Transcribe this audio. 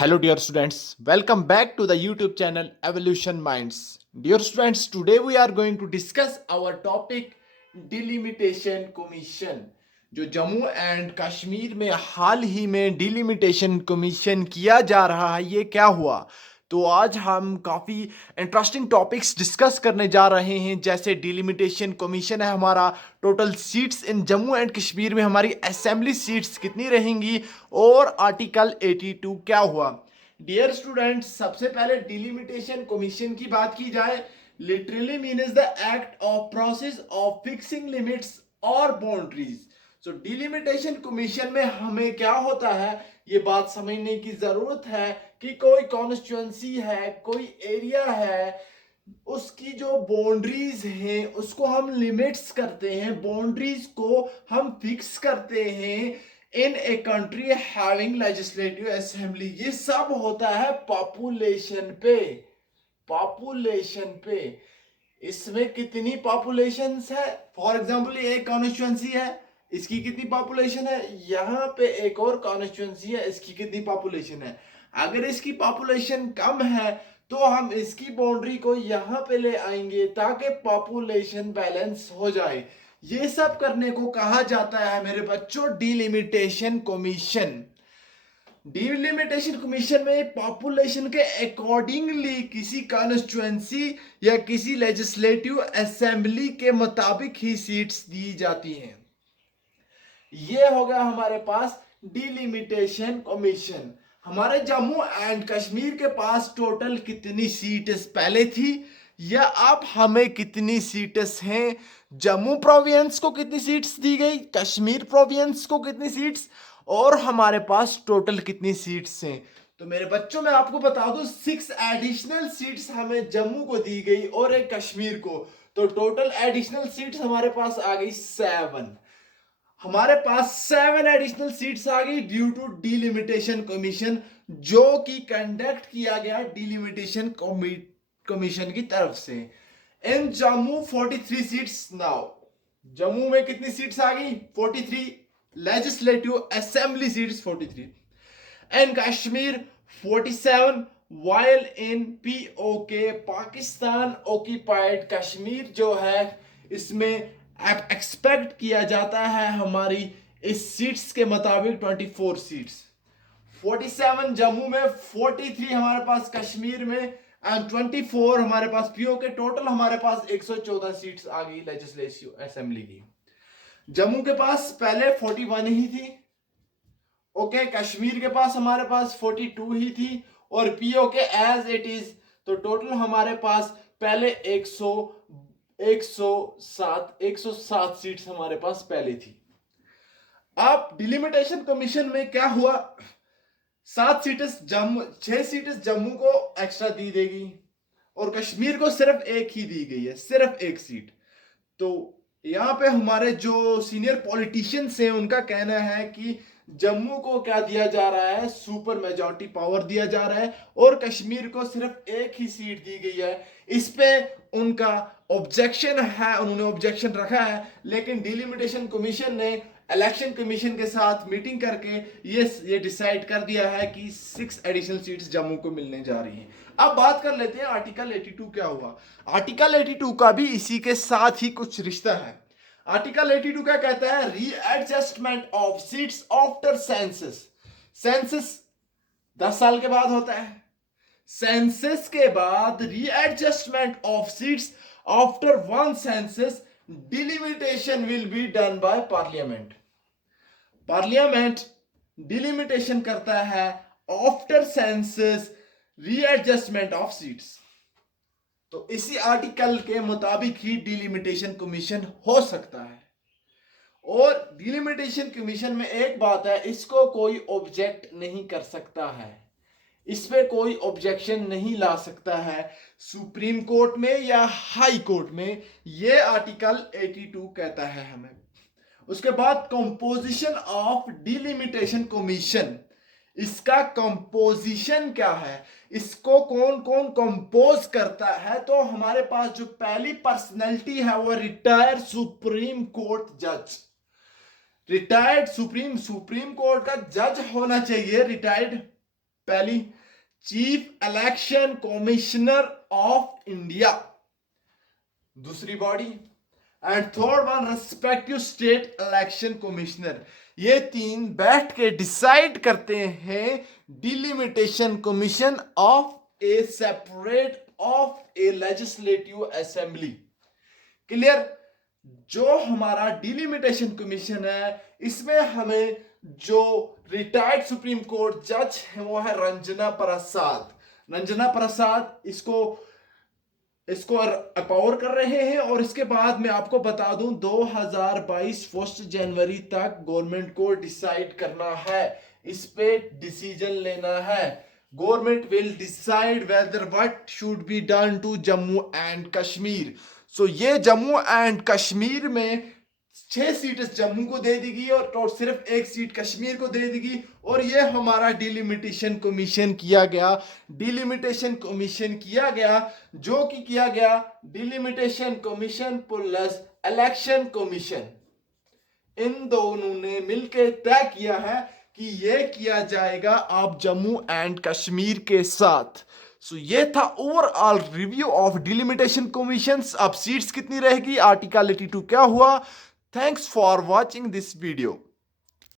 Hello, dear students. Welcome back to the YouTube channel Evolution Minds. Dear students, today we are going to discuss our topic Delimitation Commission. जो Jammu and Kashmir में हाल ही में delimitation commission किया जा रहा है, ये क्या हुआ? तो आज हम काफ़ी इंटरेस्टिंग टॉपिक्स डिस्कस करने जा रहे हैं, जैसे डिलिमिटेशन कमीशन है हमारा, total seats in Jammu and Kashmir में हमारी असेंबली सीट्स कितनी रहेंगी, और आर्टिकल 82 क्या हुआ। डियर स्टूडेंट्स, सबसे पहले डिलिमिटेशन कमीशन की बात की जाए, literally means the act of process of fixing limits और बाउंड्रीज। सो डिलिमिटेशन कमीशन में हमें क्या होता है, ये बात समझने की जरूरत है कि कोई कॉन्स्टिट्यूएंसी है, कोई एरिया है, उसकी जो बाउंड्रीज हैं उसको हम लिमिट्स करते हैं, बाउंड्रीज को हम फिक्स करते हैं in a country having legislative assembly. ये सब होता है पॉपुलेशन पे, पॉपुलेशन पे। इसमें कितनी पॉपुलेशन है, फॉर एग्जांपल ये एक कॉन्स्टिट्यूएंसी है, इसकी कितनी पॉपुलेशन है, यहाँ पे एक और कॉन्स्टिट्यूएंसी है, इसकी कितनी पॉपुलेशन है। अगर इसकी पॉपुलेशन कम है तो हम इसकी बाउंड्री को यहाँ पे ले आएंगे ताकि पॉपुलेशन बैलेंस हो जाए। ये सब करने को कहा जाता है मेरे बच्चों डिलिमिटेशन कमीशन। डिलिमिटेशन कमीशन में पॉपुलेशन के अकॉर्डिंगली किसी कॉन्स्टिट्यूएंसी या किसी लेजिस्लेटिव असेंबली के मुताबिक ही सीट्स दी जाती हैं। ये हो गया हमारे पास डिलिमिटेशन कमीशन। हमारे जम्मू एंड कश्मीर के पास टोटल कितनी सीट्स पहले थी या अब हमें कितनी सीट्स हैं, जम्मू प्रोविंस को कितनी सीट्स दी गई, कश्मीर प्रोविंस को कितनी सीट्स, और हमारे पास टोटल कितनी सीट्स हैं। तो मेरे बच्चों मैं आपको बता दूं 6 एडिशनल सीट्स हमें जम्मू को दी गई और एक कश्मीर को, तो टोटल एडिशनल सीट्स हमारे पास आ गई 7। हमारे पास 7 एडिशनल सीट्स आ गई ड्यू टू डिलिमिटेशन कमीशन, जो कि कंडक्ट किया गया डिलिमिटेशन कमीशन की तरफ से। इन जम्मू 43 सीट्स नाउ। जम्मू में कितनी सीट्स आ गई 43, legislative assembly seats 43, and Kashmir 47, while in PoK Pakistan occupied Kashmir जो है, इसमें एक्सपेक्ट किया जाता है हमारी इस सीट्स के मुताबिक 24 सीट्स। 47 जम्मू में, 43 हमारे पास कश्मीर में, एंड 24 हमारे पास पीओके। टोटल हमारे पास 114 सीट्स आ गई लेजिस्लेटिव असेंबली की। जम्मू के पास पहले 41 ही थी, ओके, कश्मीर के पास हमारे पास 42 ही थी, और पीओके एज इट इज। तो टोटल हमारे पास पहले 107 सीट्स हमारे पास पहले थी। अब डिलिमिटेशन कमीशन में क्या हुआ, 7 सीट्स जम्मू, 6 सीट्स जम्मू को एक्स्ट्रा दी देगी और कश्मीर को सिर्फ एक ही दी गई है, सिर्फ एक सीट। तो यहाँ पे हमारे जो सीनियर पॉलिटिशियंस हैं उनका कहना है कि जम्मू को क्या दिया जा रहा है, सुपर मेजॉरिटी पावर दिया जा रहा है, और कश्मीर को सिर्फ एक ही सीट दी गई है। इस पे उनका ऑब्जेक्शन है, उन्होंने ऑब्जेक्शन रखा है, लेकिन डिलिमिटेशन कमीशन ने इलेक्शन कमीशन के साथ मीटिंग करके ये डिसाइड कर दिया है कि 6 एडिशनल सीट्स जम्मू को मिलने जा रही हैं। अब बात कर लेते हैं आर्टिकल 82 क्या हुआ। आर्टिकल 82 का भी इसी के साथ ही कुछ रिश्ता है। आर्टिकल 82 क्या कहता है, readjustment of seats after census. Census 10 साल के बाद होता है, सेंसस के बाद readjustment of seats after one census, delimitation will be done by parliament. Parliament delimitation करता है after census readjustment of seats. तो इसी आर्टिकल के मुताबिक ही डिलिमिटेशन कमीशन हो सकता है। और डिलिमिटेशन कमीशन में एक बात है, इसको कोई ऑब्जेक्ट नहीं कर सकता है, इस पे कोई ऑब्जेक्शन नहीं ला सकता है सुप्रीम कोर्ट में या हाई कोर्ट में, ये आर्टिकल 82 कहता है हमें। उसके बाद कंपोजिशन ऑफ डिलिमिटेशन कमीशन, इसका कंपोजिशन क्या है, इसको कौन कौन कंपोज करता है। तो हमारे पास जो पहली पर्सनैलिटी है वो रिटायर्ड सुप्रीम कोर्ट जज, रिटायर्ड सुप्रीम कोर्ट का जज होना चाहिए रिटायर्ड, पहली, chief election commissioner of India, दूसरी body, and third one respective state election commissioner. ये तीन बैठ के डिसाइड करते हैं delimitation commission of a separate of a legislative assembly. Clear? जो हमारा डिलिमिटेशन कमीशन है, इसमें हमें जो रिटायर्ड सुप्रीम कोर्ट जज है वो है रंजना प्रसाद। रंजना प्रसाद इसको अपावर कर रहे हैं। और इसके बाद मैं आपको बता दूं 2022 1 जनवरी तक गवर्नमेंट को डिसाइड करना है, इस पे डिसीजन लेना है। Government will decide whether what should be done to Jammu and Kashmir. So ये जम्मू एंड कश्मीर में 6 सीट जम्मू को दे देगी और सिर्फ 1 सीट कश्मीर को दे देगी। और ये हमारा डिलिमिटेशन कमीशन किया गया। डिलिमिटेशन कमीशन किया गया जो कि किया गया delimitation commission plus election commission, इन दोनों ने मिलकर तय किया है कि ये किया जाएगा आप जम्मू एंड कश्मीर के साथ। सो ये था overall review of delimitation commissions. अब सीट्स कितनी रहेगी, आर्टिकल 82 क्या हुआ। Thanks for watching this video.